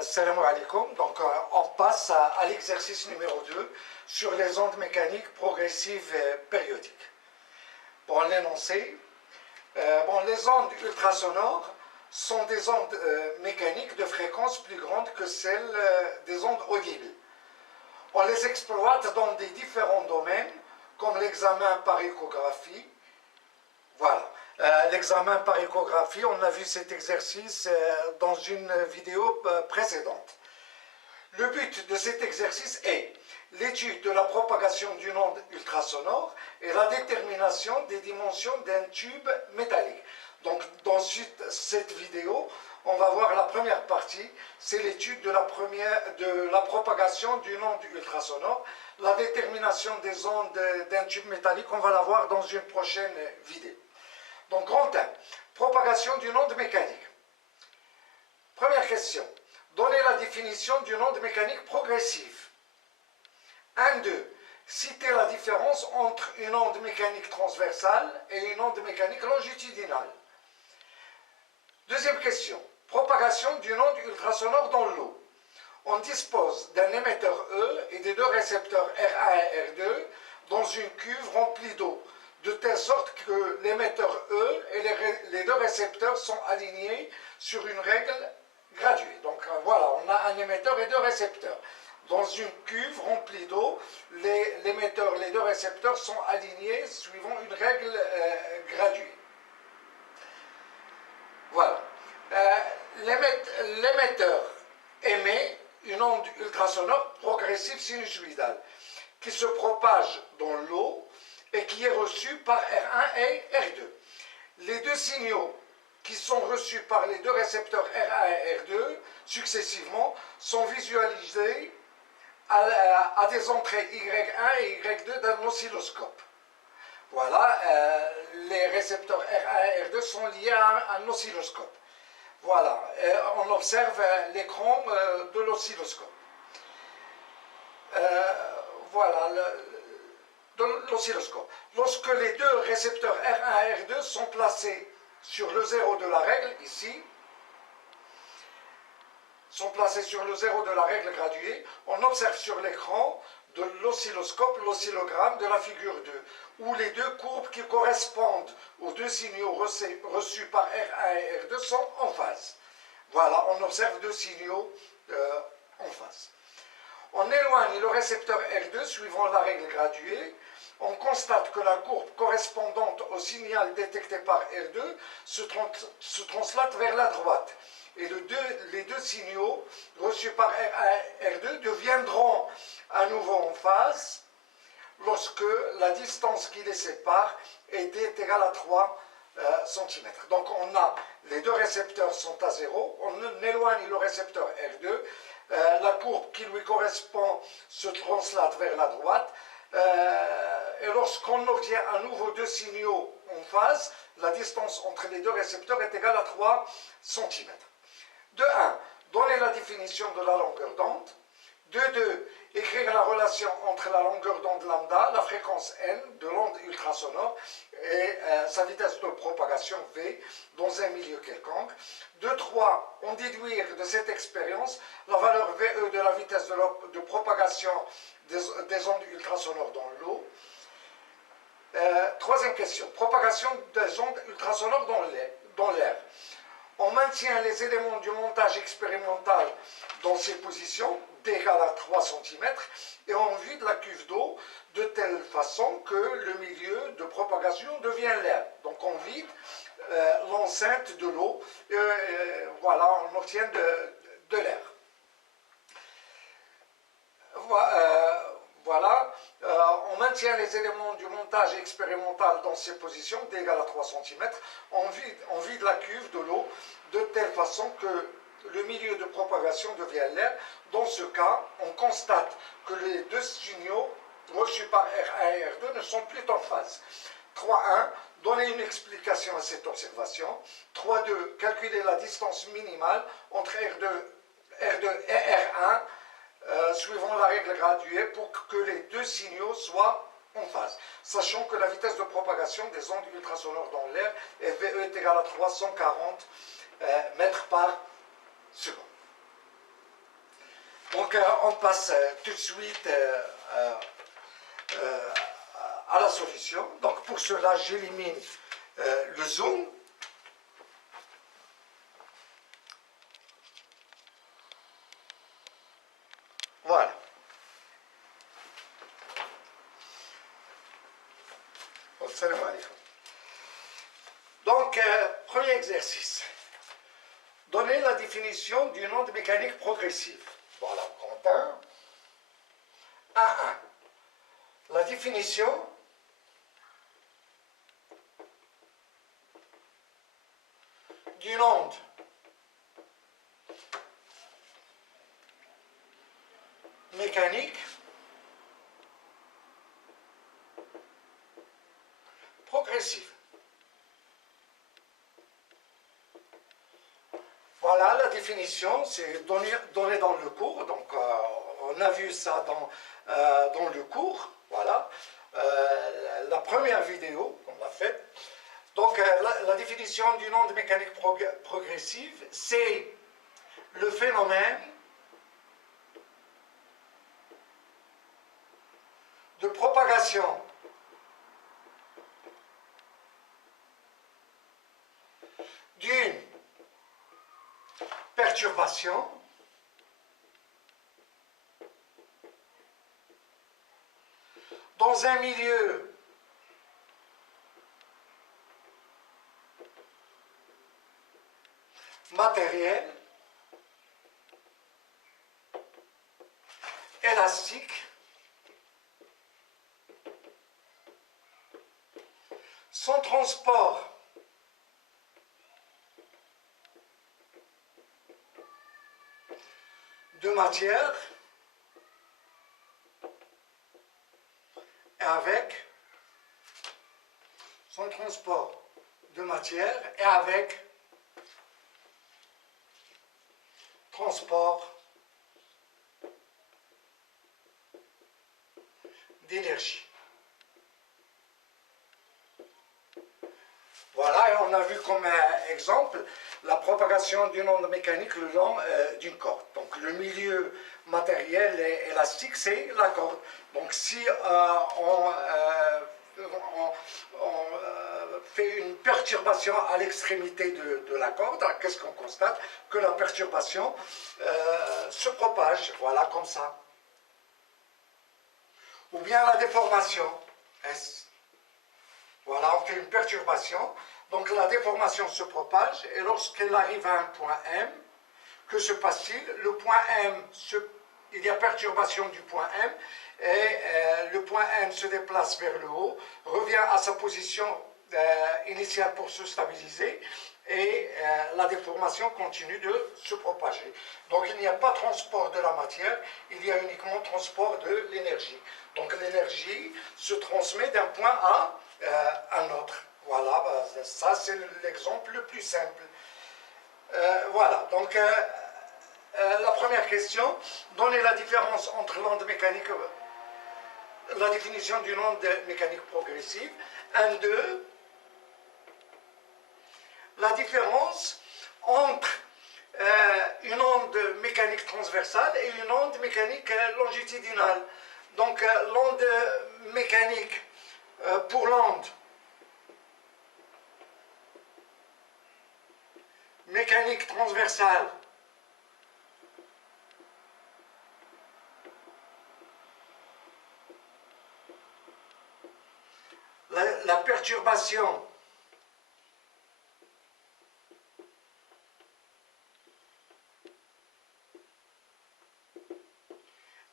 Salam alaikum. Donc, on passe à l'exercice numéro 2 sur les ondes mécaniques progressives et périodiques. Bon, l'énoncé. Les ondes ultrasonores sont des ondes mécaniques de fréquence plus grande que celles des ondes audibles. On les exploite dans des différents domaines, comme l'examen par échographie. Voilà. L'examen par échographie, on a vu cet exercice dans une vidéo précédente. Le but de cet exercice est l'étude de la propagation d'une onde ultrasonore et la détermination des dimensions d'un tube métallique. Donc, dans cette vidéo, on va voir la première partie, c'est l'étude de la propagation d'une onde ultrasonore. La détermination des ondes d'un tube métallique, on va la voir dans une prochaine vidéo. Donc, grand 1, propagation d'une onde mécanique. Première question, donnez la définition d'une onde mécanique progressive. 1-2, citez la différence entre une onde mécanique transversale et une onde mécanique longitudinale. Deuxième question, propagation d'une onde ultrasonore dans l'eau. On dispose d'un émetteur E et des deux récepteurs R1 et R2 dans une cuve remplie d'eau, de telle sorte que l'émetteur E et les deux récepteurs sont alignés sur une règle graduée. Donc voilà, on a un émetteur et deux récepteurs. Dans une cuve remplie d'eau, l'émetteur et les deux récepteurs sont alignés suivant une règle graduée. Voilà. L'émetteur émet une onde ultrasonore progressive sinusoïdale qui se propage dans l'eau et qui est reçue par R1 et R2. Les deux signaux qui sont reçus par les deux récepteurs R1 et R2 successivement sont visualisés à des entrées Y1 et Y2 d'un oscilloscope. Voilà, les récepteurs R1 et R2 sont liés à un oscilloscope. Voilà, on observe l'écran de l'oscilloscope. Voilà, l'oscilloscope. Lorsque les deux récepteurs R1 et R2 sont placés sur le zéro de la règle, ici, sont placés sur le zéro de la règle graduée, on observe sur l'écran de l'oscilloscope l'oscillogramme de la figure 2, où les deux courbes qui correspondent aux deux signaux reçus par R1 et R2 sont en phase. Voilà, on observe deux signaux en phase. On éloigne le récepteur R2 suivant la règle graduée. On constate que la courbe correspondante au signal détecté par R2 se translate vers la droite. Et les deux signaux reçus par R1 et R2 deviendront à nouveau en phase lorsque la distance qui les sépare est d est égale à 3 cm. Donc on a les deux récepteurs sont à 0, on éloigne le récepteur R2, la courbe qui lui correspond se translate vers la droite, et lorsqu'on obtient à nouveau deux signaux en phase, la distance entre les deux récepteurs est égale à 3 cm. 2.1. Donner la définition de la longueur d'onde. 2.2. Écrire la relation entre la longueur d'onde lambda, la fréquence n de l'onde ultrasonore et sa vitesse de propagation v dans un milieu quelconque. 2.3. On déduire de cette expérience la valeur VE de la vitesse de propagation des ondes ultrasonores dans l'eau. Troisième question. Propagation des ondes ultrasonores dans l'air. On maintient les éléments du montage expérimental dans ces positions, d égale à 3 cm, et on vide la cuve d'eau de telle façon que le milieu de propagation devient l'air. Donc on vide l'enceinte de l'eau, voilà, on obtient de l'air. Voilà, on maintient les éléments du montage expérimental dans ces positions, d égale à 3 cm, on vide la cuve de l'eau de telle façon que le milieu de propagation devient l'air. Dans ce cas, on constate que les deux signaux reçus par R1 et R2 ne sont plus en phase. 3.1. Donner une explication à cette observation. 3.2. Calculer la distance minimale entre R2 et R1 suivant la règle graduée pour que les deux signaux soient en phase, sachant que la vitesse de propagation des ondes ultrasonores dans l'air est VE est égale à 340 mètres par seconde. Donc on passe tout de suite à la solution. Donc pour cela, j'élimine le zoom. Voilà. Donc, premier exercice. Donner la définition d'une onde mécanique progressive. Voilà, compte 1. 1. La définition d'une onde mécanique progressive. Voilà, la définition, c'est donné dans le cours. Donc, on a vu ça dans le cours. Voilà, la première vidéo qu'on a faite. Donc, la définition d'une onde mécanique progressive, c'est le phénomène de propagation d'une perturbation dans un milieu matériel élastique sans transport de matière et avec son transport de matière et avec transport d'énergie. Voilà, et on a vu comme exemple la propagation d'une onde mécanique le long d'une corde. Donc le milieu matériel et élastique, c'est la corde. Donc si on fait une perturbation à l'extrémité de la corde, qu'est-ce qu'on constate? Que la perturbation se propage, voilà, comme ça. Ou bien la déformation, S. Voilà, on fait une perturbation. Donc la déformation se propage et lorsqu'elle arrive à un point M, que se passe-t-il? Le point M, il y a perturbation du point M et le point M se déplace vers le haut, revient à sa position initiale pour se stabiliser et la déformation continue de se propager. Donc il n'y a pas transport de la matière, il y a uniquement transport de l'énergie. Donc l'énergie se transmet d'un point à un autre. Voilà, ça c'est l'exemple le plus simple. Voilà, donc la première question, donner la différence entre l'onde mécanique, la définition d'une onde mécanique progressive. 1, 2, la différence entre une onde mécanique transversale et une onde mécanique longitudinale. Donc l'onde mécanique pour l'onde mécanique transversale, la perturbation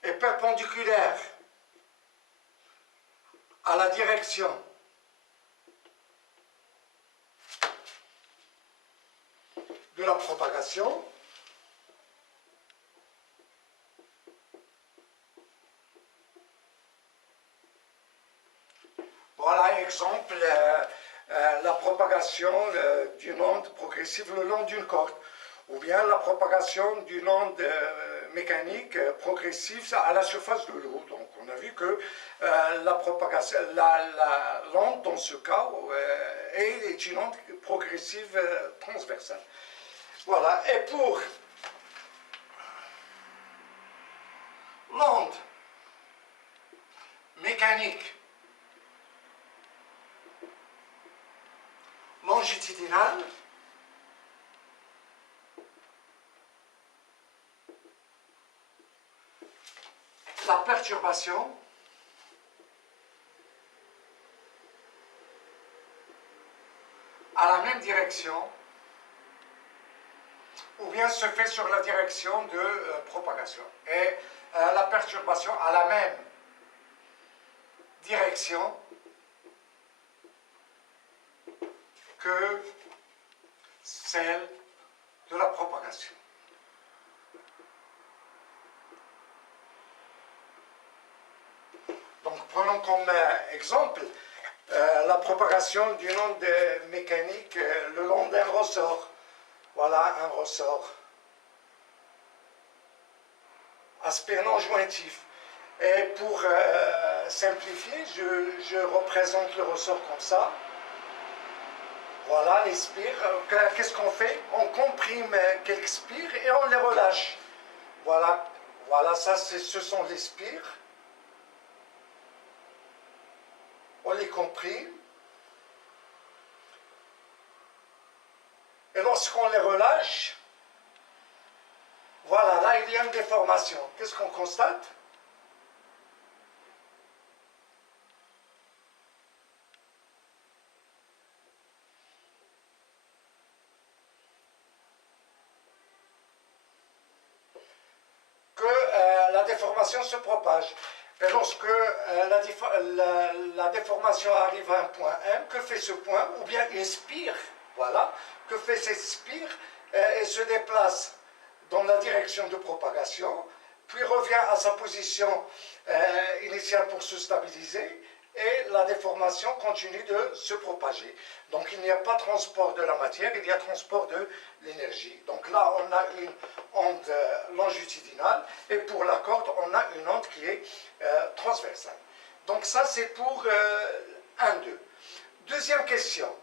est perpendiculaire à la direction de la propagation. Voilà, exemple, la propagation d'une onde progressive le long d'une corde, ou bien la propagation d'une onde mécanique progressive à la surface de l'eau. Donc on a vu que l'onde dans ce cas est une onde progressive transversale. Voilà, et pour l'onde mécanique longitudinale la perturbation à la même direction ou bien se fait sur la direction de propagation. Et la perturbation à la même direction que celle de la propagation. Donc prenons comme exemple la propagation d'une onde mécanique le long d'un ressort. Voilà un ressort. Aspect non jointif. Et pour simplifier, je représente le ressort comme ça. Voilà les spires. Qu'est-ce qu'on fait? On comprime quelques spires et on les relâche. Voilà, voilà ça, ce sont les spires. On les comprime. Et lorsqu'on les relâche, voilà, là il y a une déformation. Qu'est-ce qu'on constate? Que la déformation se propage. Et lorsque la déformation arrive à un point M, que fait ce point? Ou bien une spire, voilà, que fait cette spire? Elle se déplace dans la direction de propagation, puis revient à sa position initiale pour se stabiliser, et la déformation continue de se propager. Donc il n'y a pas transport de la matière, il y a transport de l'énergie. Donc là, on a une onde longitudinale, et pour la corde, on a une onde qui est transversale. Donc ça, c'est pour 1-2. Deuxième question.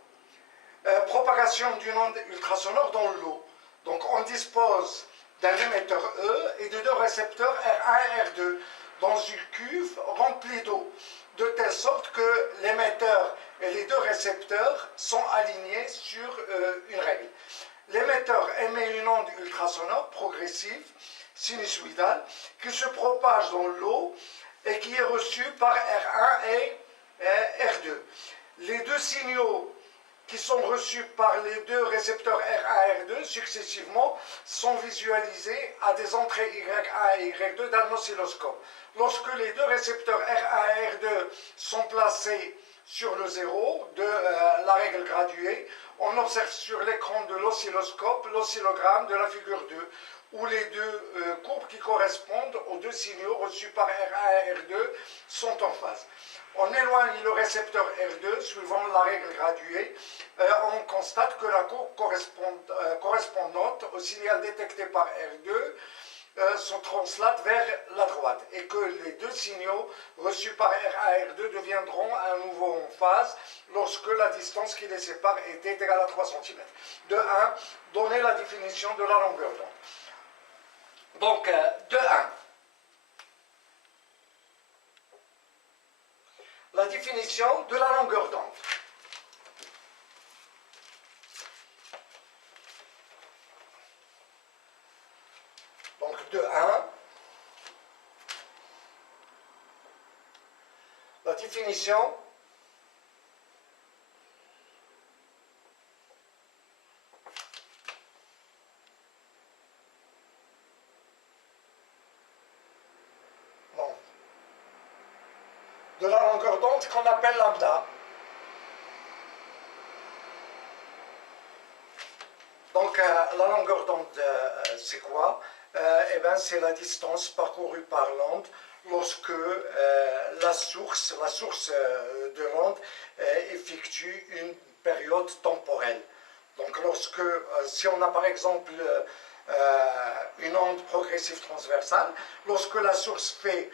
Propagation d'une onde ultrasonore dans l'eau. Donc on dispose d'un émetteur E et de deux récepteurs R1 et R2 dans une cuve remplie d'eau, de telle sorte que l'émetteur et les deux récepteurs sont alignés sur une règle. L'émetteur émet une onde ultrasonore progressive, sinusoïdale, qui se propage dans l'eau et qui est reçue par R1 et R2. Les deux signaux qui sont reçus par les deux récepteurs R1 et R2 successivement sont visualisés à des entrées Y1 et Y2 d'un oscilloscope. Lorsque les deux récepteurs R1 et R2 sont placés sur le zéro de la règle graduée, on observe sur l'écran de l'oscilloscope l'oscillogramme de la figure 2, où les deux courbes qui correspondent aux deux signaux reçus par R1 et R2 sont en phase. On éloigne le récepteur R2 suivant la règle graduée, on constate que la courbe correspondante au signal détecté par R2 se translate vers la droite et que les deux signaux reçus par R1 et R2 deviendront à nouveau en phase lorsque la distance qui les sépare était égale à 3 cm. De 1, donner la définition de la longueur d'onde. Donc, de 1. La définition de la longueur d'onde. Donc, de 1. La définition de la longueur d'onde qu'on appelle lambda. Donc la longueur d'onde, c'est quoi? Eh bien, c'est la distance parcourue par l'onde lorsque la source de l'onde effectue une période temporelle. Donc lorsque, si on a par exemple une onde progressive transversale, lorsque la source fait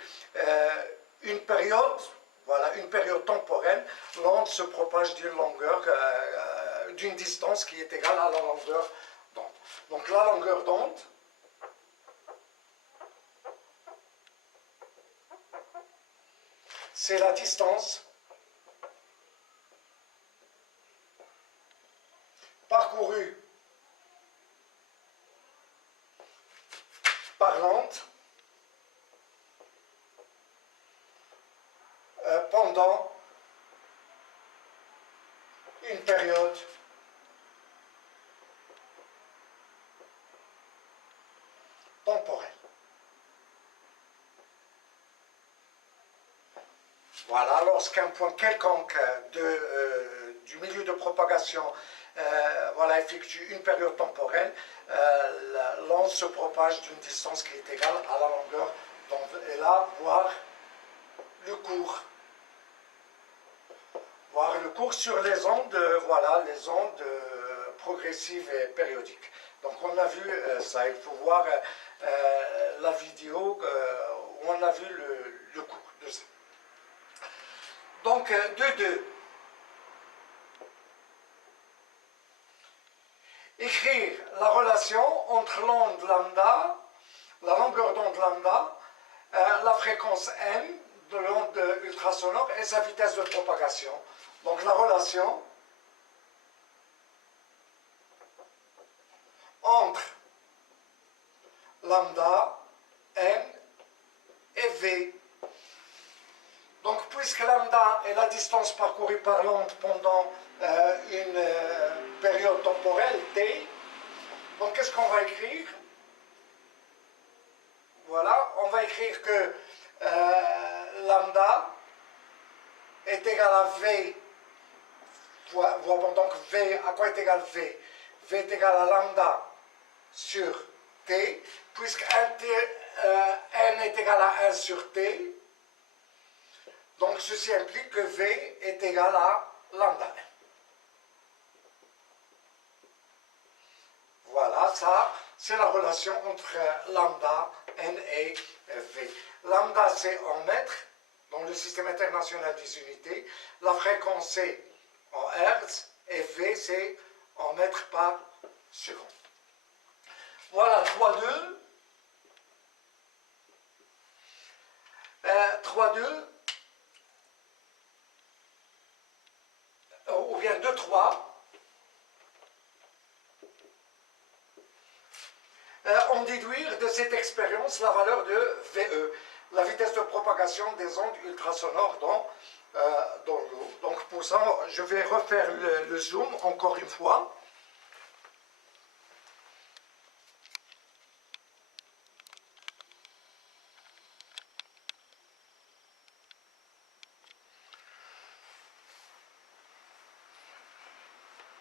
une période, voilà, une période temporelle, l'onde se propage d'une longueur, d'une distance qui est égale à la longueur d'onde. Donc la longueur d'onde c'est la distance parcourue par l'onde pendant une période temporelle. Voilà, lorsqu'un point quelconque du milieu de propagation voilà, effectue une période temporelle, l'onde se propage d'une distance qui est égale à la longueur d'onde. Et là, voir le cours sur les ondes, voilà, les ondes progressives et périodiques. Donc on a vu ça, il faut voir la vidéo où on a vu le cours de ça. Donc 2.2. Écrire la relation entre l'onde lambda, la longueur d'onde lambda, la fréquence m de l'onde ultrasonore et sa vitesse de propagation. Donc la relation entre lambda, n et v. Donc puisque lambda est la distance parcourue par l'onde pendant une période temporelle, t, donc qu'est-ce qu'on va écrire? Voilà, on va écrire que lambda est égal à v. Donc v, à quoi est égal v? V est égal à lambda sur t, puisque n est égal à 1 sur t, donc ceci implique que v est égal à lambda n. Voilà, ça c'est la relation entre lambda, n et v. Lambda c'est en mètres, dans le système international des unités, la fréquence c'est en hertz, et v c'est en mètres par seconde. Voilà, 3.2. 3.2, ou bien 2.3. On déduire de cette expérience la valeur de VE, la vitesse de propagation des ondes ultrasonores dans l'eau. Donc pour ça, je vais refaire le zoom encore une fois.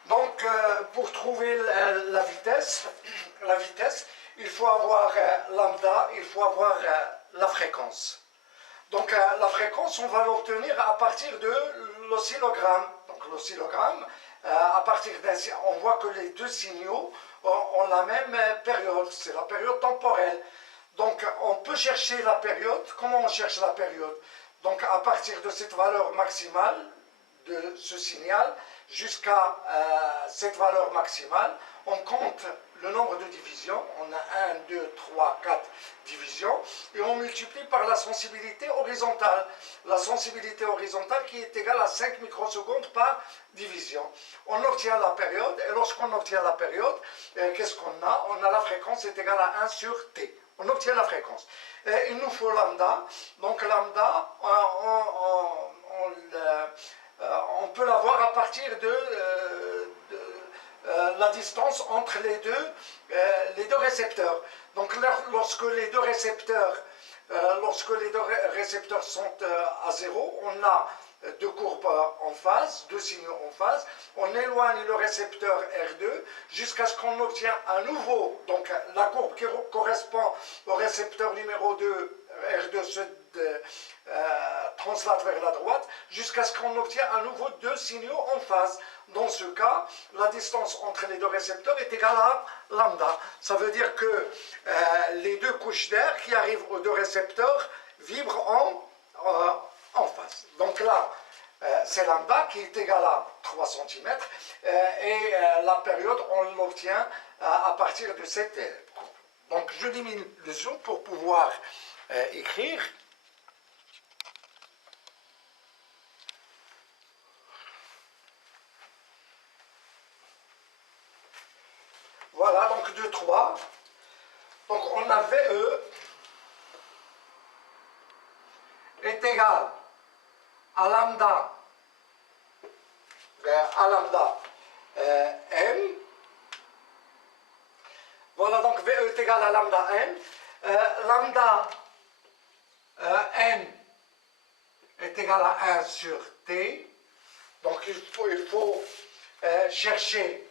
Donc pour trouver la vitesse, il faut avoir lambda, il faut avoir la fréquence. Donc la fréquence, on va l'obtenir à partir de l'oscillogramme. Donc l'oscillogramme, à partir on voit que les deux signaux ont la même période, c'est la période temporelle. Donc on peut chercher la période. Comment on cherche la période? Donc à partir de cette valeur maximale de ce signal jusqu'à cette valeur maximale, on compte le nombre de divisions, on a 1, 2, 3, 4 divisions, et on multiplie par la sensibilité horizontale. La sensibilité horizontale qui est égale à 5 microsecondes par division. On obtient la période, et lorsqu'on obtient la période, qu'est-ce qu'on a? On a la fréquence est égale à 1 sur t. On obtient la fréquence. Et il nous faut lambda, donc lambda, on peut l'avoir à partir de la distance entre les deux récepteurs. Donc lorsque les deux récepteurs sont à 0, on a deux courbes en phase, deux signaux en phase. On éloigne le récepteur R2 jusqu'à ce qu'on obtienne à nouveau, donc la courbe qui correspond au récepteur numéro 2, R2 se translate vers la droite, jusqu'à ce qu'on obtienne à nouveau deux signaux en phase. Dans ce cas, la distance entre les deux récepteurs est égale à lambda. Ça veut dire que les deux couches d'air qui arrivent aux deux récepteurs vibrent en phase. Donc là, c'est lambda qui est égal à 3 cm et la période, on l'obtient à partir de cette courbe. Donc je diminue le zoom pour pouvoir écrire. Voilà, donc 2, 3. Donc on a VE est égal à lambda, M. Voilà, donc VE est égal à lambda M. Lambda N est égal à 1 sur T. Donc il faut chercher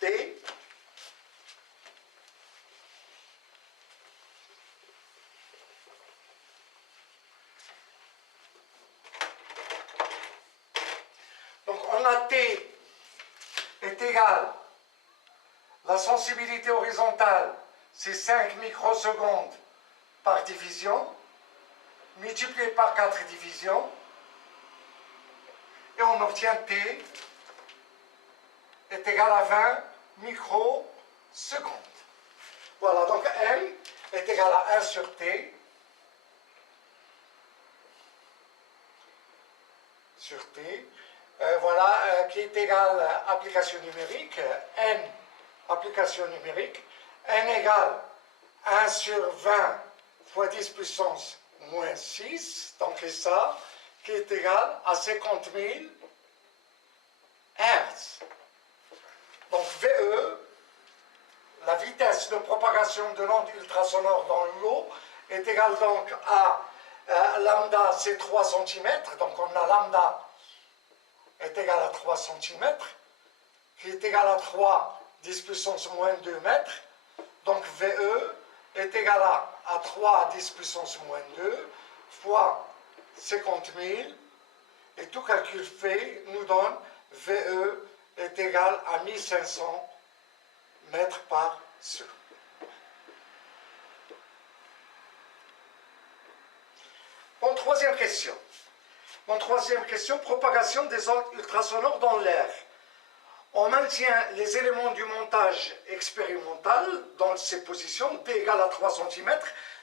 T. Donc on a T est égal, la sensibilité horizontale, c'est 5 microsecondes par division, multiplié par 4 divisions, et on obtient T est égal à 20 microsecondes. Voilà, donc M est égal à 1 sur T, voilà, qui est égal à application numérique, N, application numérique, N égale 1 sur 20 fois 10 puissance moins 6, donc c'est ça, qui est égal à 50 000 Hertz. Donc VE, la vitesse de propagation de l'onde ultrasonore dans l'eau, est égale donc à lambda, c'est 3 cm, donc on a lambda est égal à 3 cm, qui est égal à 3, 10 puissance moins 2 mètres, donc VE est égal à 3 10 puissance moins 2 fois 50 000, et tout calcul fait nous donne VE est égal à 1500 mètres par seconde. Bon, troisième question. Bon, troisième question, propagation des ondes ultrasonores dans l'air. On maintient les éléments du montage expérimental dans ces positions, D égale à 3 cm,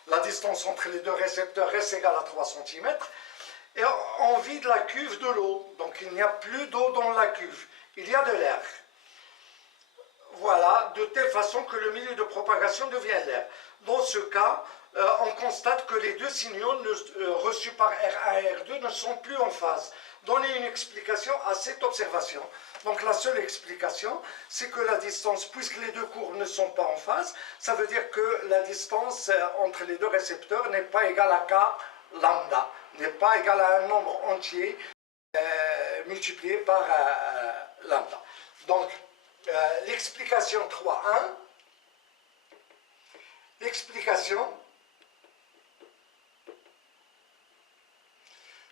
la distance entre les deux récepteurs reste égale à 3 cm, et on vide la cuve de l'eau, donc il n'y a plus d'eau dans la cuve, il y a de l'air. Voilà, de telle façon que le milieu de propagation devient l'air. Dans ce cas, on constate que les deux signaux reçus par R1 et R2 ne sont plus en phase. Donnez une explication à cette observation. Donc la seule explication, c'est que la distance, puisque les deux courbes ne sont pas en phase, ça veut dire que la distance entre les deux récepteurs n'est pas égale à K lambda, n'est pas égale à un nombre entier multiplié par lambda. Donc, l'explication 3.1, l'explication,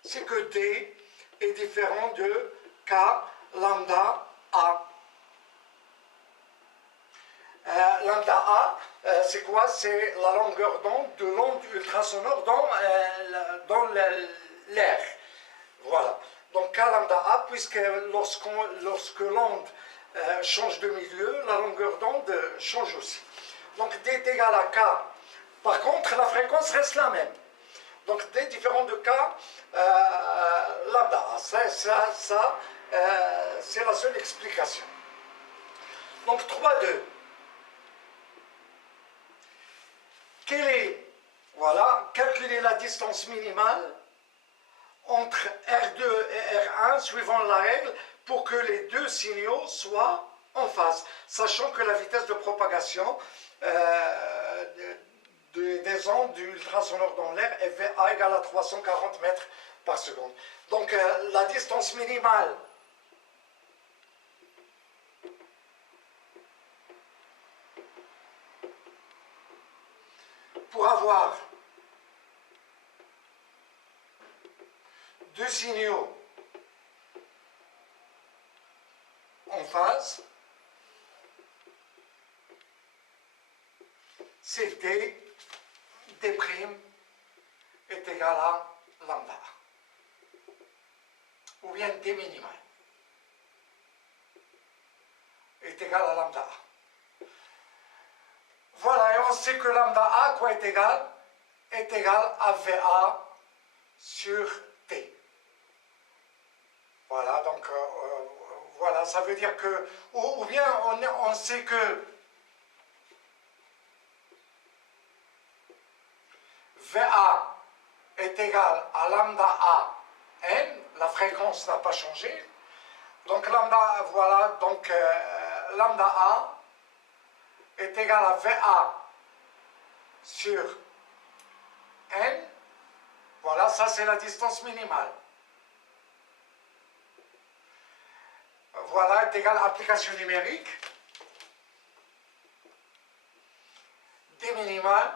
c'est que D est différent de K lambda A. Lambda A, c'est quoi? C'est la longueur d'onde de l'onde ultrasonore dans l'air. Voilà. Donc K lambda A, puisque lorsque l'onde change de milieu, la longueur d'onde change aussi. Donc D est égal à K. Par contre, la fréquence reste la même. Donc D différent de K lambda A. C'est la seule explication. Donc 3.2. Voilà, calculer la distance minimale entre R2 et R1 suivant la règle pour que les deux signaux soient en phase, sachant que la vitesse de propagation des ondes du ultrasonore dans l'air est VA égale à 340 mètres par seconde. Donc la distance minimale pour avoir deux signaux en phase, c'est D prime est égal à lambda, ou bien D minimal est égal à lambda. Voilà, et on sait que lambda A, quoi est égal à VA sur T. Voilà, donc voilà, ça veut dire que, ou bien on sait que VA est égal à lambda A n, la fréquence n'a pas changé. Donc lambda, voilà, donc lambda A est égal à VA sur n. Voilà, ça c'est la distance minimale. Voilà, est égal à application numérique. D minimale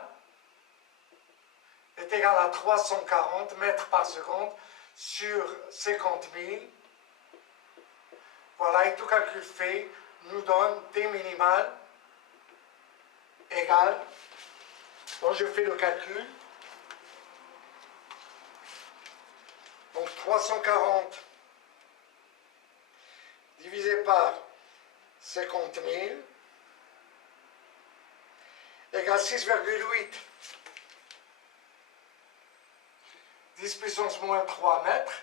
est égal à 340 mètres par seconde sur 50 000. Voilà, et tout calcul fait nous donne D minimale égale, donc je fais le calcul, donc 340 divisé par 50 000 égale 6,8, 10 puissance moins 3 mètres,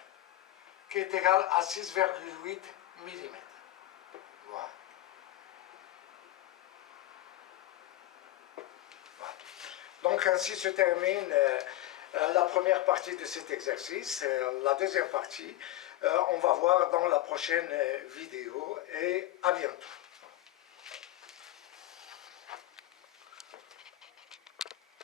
qui est égal à 6,8 mm. Voilà. Voilà. Donc ainsi se termine la première partie de cet exercice. La deuxième partie, on va voir dans la prochaine vidéo, et à bientôt.